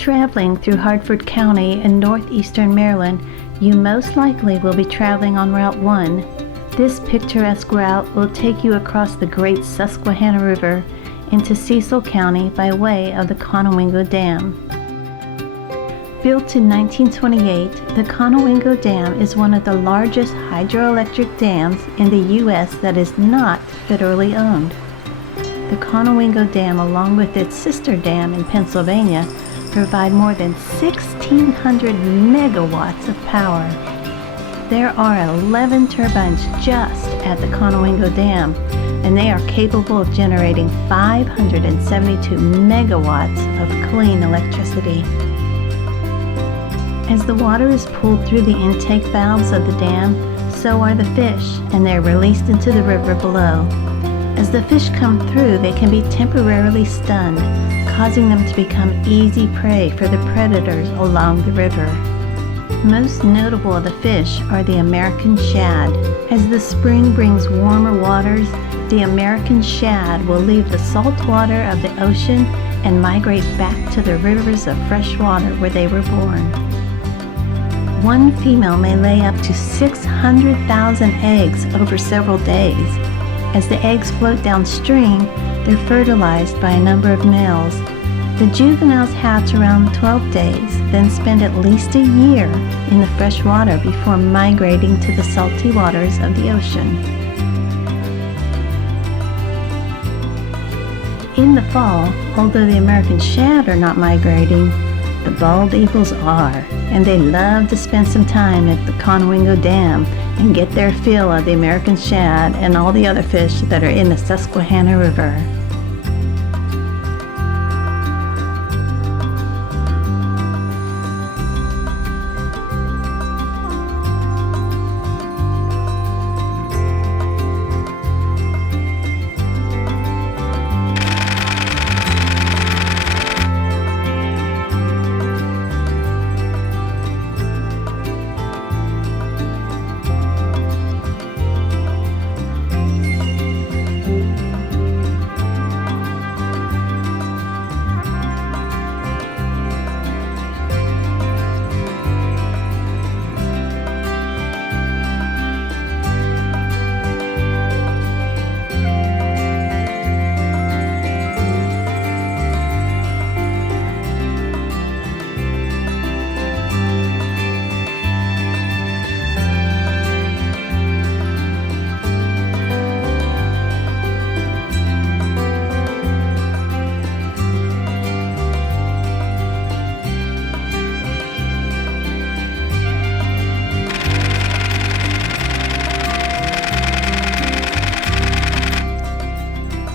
traveling through Hartford County in northeastern Maryland, you most likely will be traveling on Route 1. This picturesque route will take you across the great Susquehanna River into Cecil County by way of the Conowingo Dam. Built in 1928, the Conowingo Dam is one of the largest hydroelectric dams in the U.S. that is not federally owned. The Conowingo Dam, along with its sister dam in Pennsylvania, provide more than 1,600 megawatts of power. There are 11 turbines just at the Conowingo Dam, and they are capable of generating 572 megawatts of clean electricity. As the water is pulled through the intake valves of the dam, so are the fish, and they are released into the river below. As the fish come through, they can be temporarily stunned, causing them to become easy prey for the predators along the river. Most notable of the fish are the American shad. As the spring brings warmer waters, the American shad will leave the salt water of the ocean and migrate back to the rivers of fresh water where they were born. One female may lay up to 600,000 eggs over several days. As the eggs float downstream, they're fertilized by a number of males. The juveniles hatch around 12 days, then spend at least a year in the fresh water before migrating to the salty waters of the ocean. In the fall, although the American shad are not migrating, the bald eagles are, and they love to spend some time at the Conowingo Dam and get their fill of the American shad and all the other fish that are in the Susquehanna River.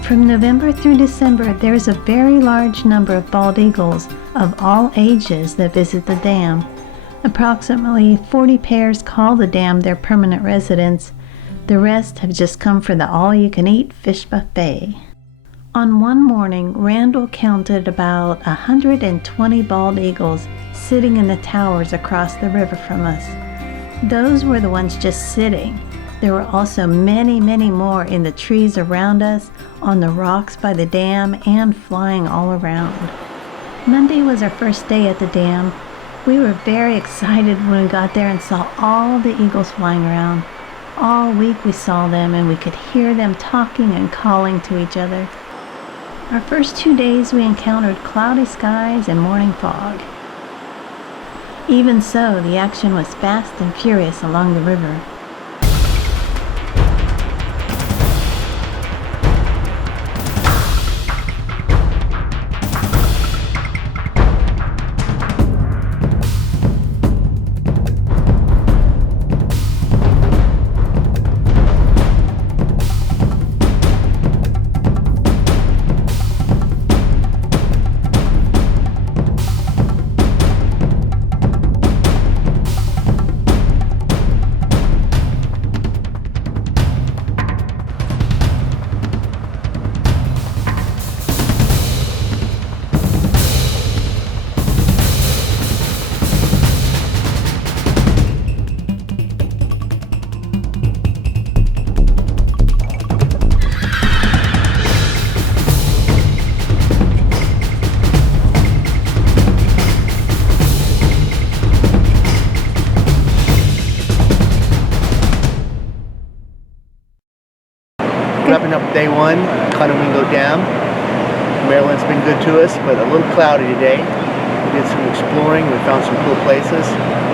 From November through December, there is a very large number of bald eagles of all ages that visit the dam. Approximately 40 pairs call the dam their permanent residence. The rest have just come for the all-you-can-eat fish buffet. On one morning, Randall counted about 120 bald eagles sitting in the towers across the river from us. Those were the ones just sitting. There were also many, many more in the trees around us, on the rocks by the dam, and flying all around. Monday was our first day at the dam. We were very excited when we got there and saw all the eagles flying around. All week we saw them and we could hear them talking and calling to each other. Our first 2 days we encountered cloudy skies and morning fog. Even so, the action was fast and furious along the river. Wrapping up day one, Conowingo Dam. Maryland's been good to us, but a little cloudy today. We did some exploring, we found some cool places.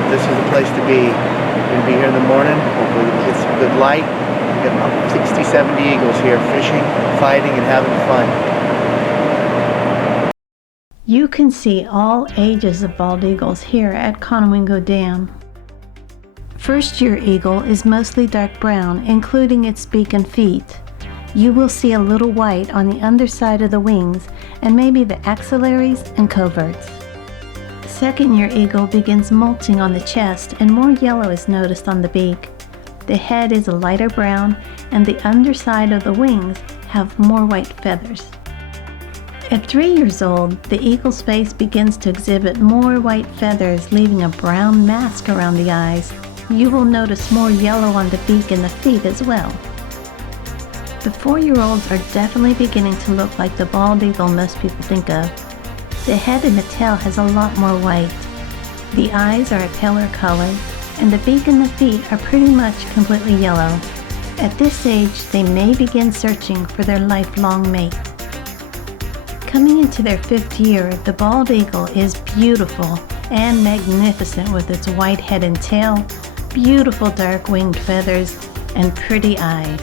This is the place to be. We're going to be here in the morning. Hopefully we'll get some good light. We got about 60, 70 eagles here fishing, fighting, and having fun. You can see all ages of bald eagles here at Conowingo Dam. First-year eagle is mostly dark brown, including its beak and feet. You will see a little white on the underside of the wings and maybe the axillaries and coverts. Second-year eagle begins molting on the chest and more yellow is noticed on the beak. The head is a lighter brown and the underside of the wings have more white feathers. At 3 years old, the eagle's face begins to exhibit more white feathers, leaving a brown mask around the eyes. You will notice more yellow on the beak and the feet as well. The 4-year-olds are definitely beginning to look like the bald eagle most people think of. The head and the tail has a lot more white. The eyes are a paler color, and the beak and the feet are pretty much completely yellow. At this age, they may begin searching for their lifelong mate. Coming into their 5th year, the bald eagle is beautiful and magnificent with its white head and tail, beautiful dark winged feathers, and pretty eyes.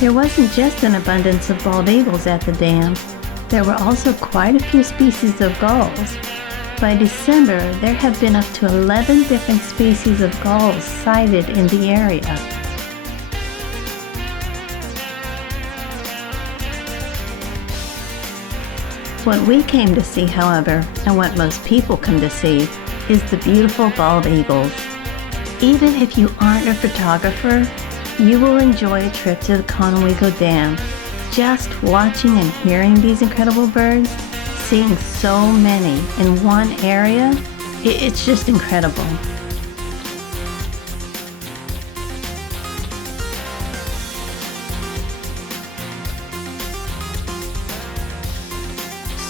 There wasn't just an abundance of bald eagles at the dam. There were also quite a few species of gulls. By December, there have been up to 11 different species of gulls sighted in the area. What we came to see, however, and what most people come to see, is the beautiful bald eagles. Even if you aren't a photographer, you will enjoy a trip to the Conowingo Dam. Just watching and hearing these incredible birds, seeing so many in one area, it's just incredible.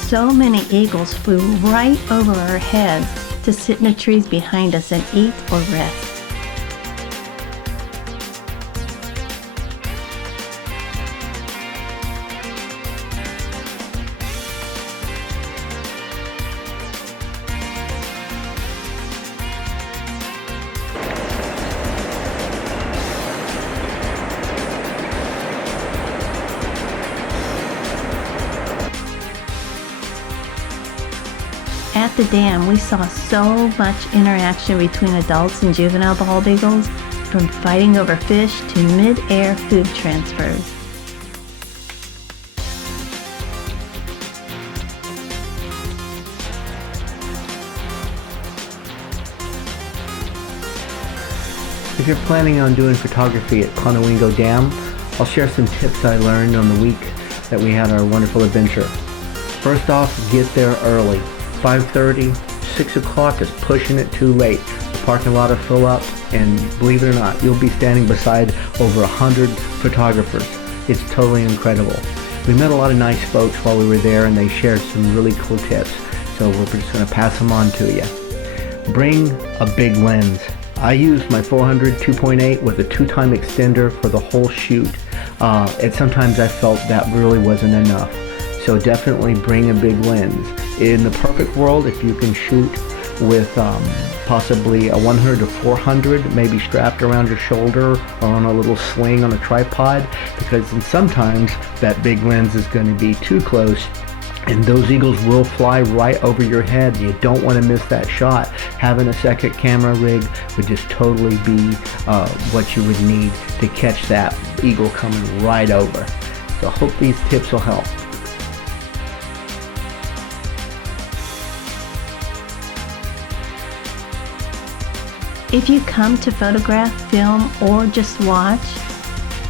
So many eagles flew right over our heads to sit in the trees behind us and eat or rest. At the dam, we saw so much interaction between adults and juvenile bald eagles, from fighting over fish to mid-air food transfers. If you're planning on doing photography at Conowingo Dam, I'll share some tips I learned on the week that we had our wonderful adventure. First off, get there early. 5:30, 6 o'clock is pushing it too late. The parking lot will fill up, and believe it or not, you'll be standing beside over 100 photographers. It's totally incredible. We met a lot of nice folks while we were there, and they shared some really cool tips, so we're just going to pass them on to you. Bring a big lens. I used my 400 2.8 with a 2-time extender for the whole shoot, and sometimes I felt that really wasn't enough. So definitely bring a big lens. In the perfect world, if you can shoot with possibly a 100 to 400, maybe strapped around your shoulder or on a little sling on a tripod, because sometimes that big lens is going to be too close and those eagles will fly right over your head. You don't want to miss that shot. Having a second camera rig would just totally be what you would need to catch that eagle coming right over. So I hope these tips will help. If you come to photograph, film, or just watch,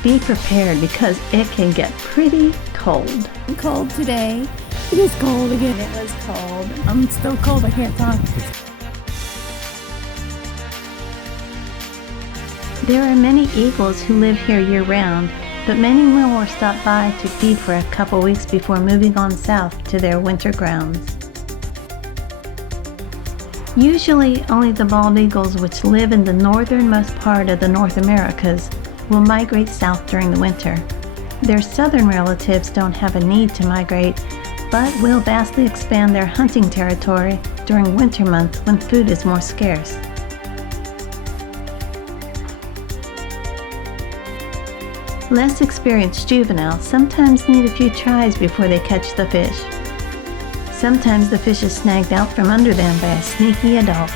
be prepared because it can get pretty cold. Cold today. It is cold again. It was cold. I'm still cold. I can't talk. There are many eagles who live here year-round, but many more stop by to feed for a couple weeks before moving on south to their winter grounds. Usually only the bald eagles, which live in the northernmost part of the North Americas, will migrate south during the winter. Their southern relatives don't have a need to migrate, but will vastly expand their hunting territory during winter months when food is more scarce. Less experienced juveniles sometimes need a few tries before they catch the fish. Sometimes the fish is snagged out from under them by a sneaky adult.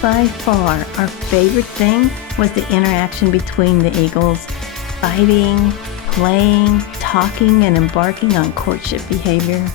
By far, our favorite thing was the interaction between the eagles, fighting, playing, talking, and embarking on courtship behavior.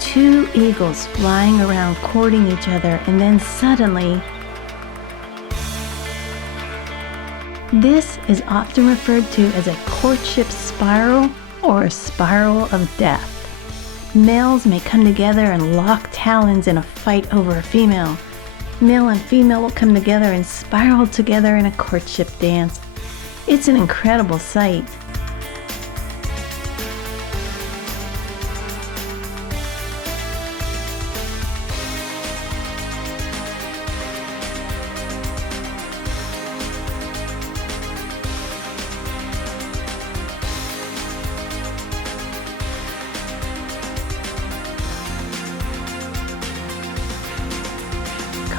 Two eagles flying around courting each other, and then suddenly, this is often referred to as a courtship spiral or a spiral of death. Males may come together and lock talons in a fight over a female. Male and female will come together and spiral together in a courtship dance. It's an incredible sight.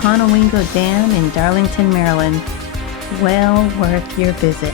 Conowingo Dam in Darlington, Maryland. Well worth your visit.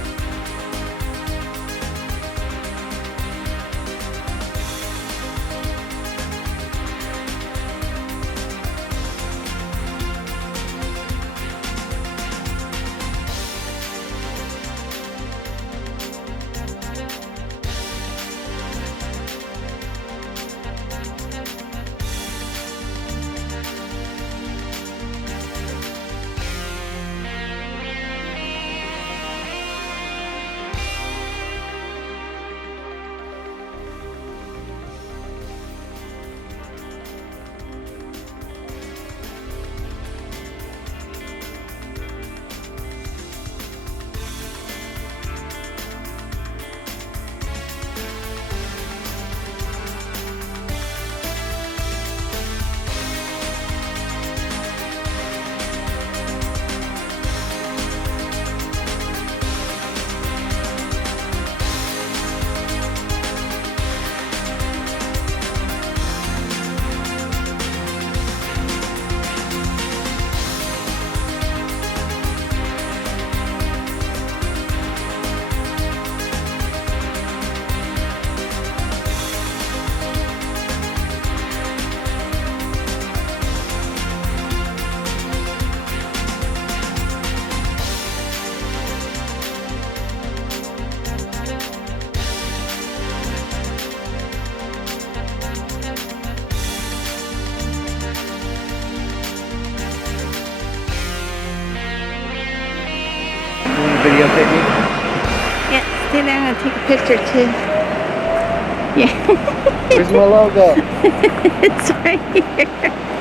Videotape me? Yeah, stay there. I'm going to take a picture too. Yeah. Where's my logo? It's right here.